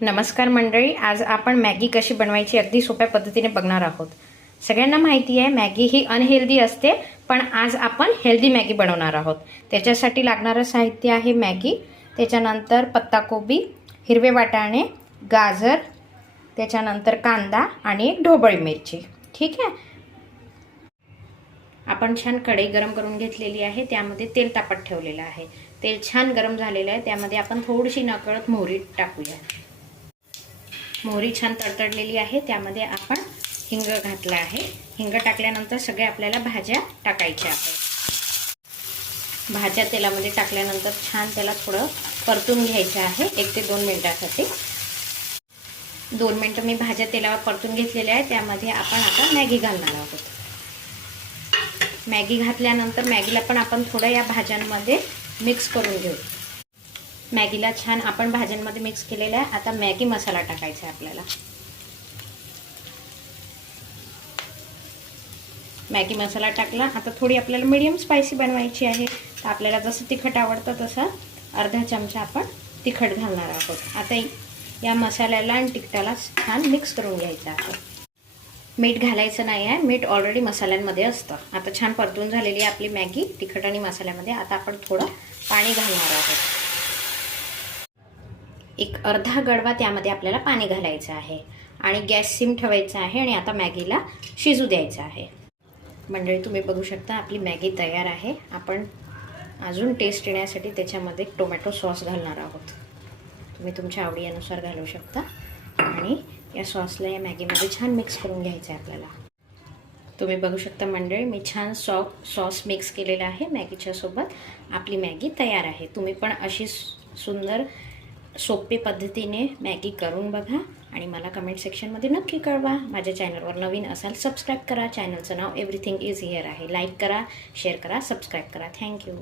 नमस्कार मंडळी, आज आपण मॅगी कशी बनवायची अगदी सोप्या पद्धतीने बघणार आहोत। सगळ्यांना माहिती आहे मॅगी ही अनहेल्दी असते, पण आज आपण हेल्दी मॅगी बनवणार आहोत। त्याच्यासाठी लागणारं साहित्य आहे मॅगी, त्याच्यानंतर पत्ताकोबी, हिरवे वाटाणे, गाजर, त्याच्यानंतर कांदा आणि एक ढोबळी मिरची। ठीक आहे, आपण छान कढई गरम करून घेतलेली आहे, त्यामध्ये तेल तापत ठेवलेलं आहे। तेल छान गरम झालेलं आहे, त्यामध्ये आपण थोडीशी नकळत मोहरी टाकूया। मोहरी छान तडतडलेली आहे, त्यामध्ये आपण हिंग घातला आहे। हिंग टाकल्यानंतर सगळे आपल्याला भाज्या टाकायच्या आहेत। भाज्या तेलामध्ये टाकल्यानंतर छान त्याला थोडं परतून घ्यायचं आहे 1 ते 2 मिनिटांसाठी। 2 मिनिटं मी भाज्या तेलावर परतून घेतलेल्या आहे, त्यामध्ये आपण आता मॅगी घालणार आहोत। मॅगी घातल्यानंतर मॅगीला पण आपण थोडं या भाज्यांमध्ये मिक्स करून घेऊ। मॅगीला छान आपण भाज्यांमध्ये मिक्स केलेला आहे। आता मॅगी मसाला टाकायचा आहे आपल्याला। मॅगी मसाला टाकला। आता थोडी आपल्याला मीडियम स्पायसी बनवायची आहे, तर आपल्याला जसं तिखट आवडतं तसं अर्धा चमचा आपण तिखट घालणार आहोत। आता या मसाल्याला आणि तिखटाला छान मिक्स करून घ्यायचं आहे। मीठ घालायचं नाही आहे, मीठ ऑलरेडी मसाल्यांमध्ये असतं। आता छान परतून झालेली आहे आपली मॅगी तिखट आणि मसाल्यामध्ये। आता आपण थोडं पाणी घालणार आहोत, एक अर्धा गडवा त्यामध्ये आपल्याला पाणी घालायचं आहे आणि गॅस सिम ठेवायचा आहे आणि आता मॅगीला शिजू द्यायचं आहे। मंडळी, तुम्ही बघू शकता आपली मॅगी तयार आहे। आपण अजून टेस्ट येण्यासाठी त्याच्यामध्ये टोमॅटो सॉस घालणार आहोत। तुम्ही तुमच्या आवडीनुसार घालू शकता आणि या सॉसला या मॅगीमध्ये छान मिक्स करून घ्यायचं आहे आपल्याला। तुम्ही बघू शकता मंडळी, मी छान सॉस मिक्स केलेला आहे मॅगीच्या सोबत। आपली मॅगी तयार आहे। तुम्ही पण अशी सुंदर सोपी पद्धतीने मॅगी करून बघा आणि मला कमेंट सेक्शनमध्ये नक्की कळवा। माझ्या चॅनलवर नवीन असाल सबस्क्राईब करा। चॅनलचं नाव एव्हरीथिंग इज हिअर आहे। लाईक करा, शेअर करा, सबस्क्राईब करा। थँक्यू।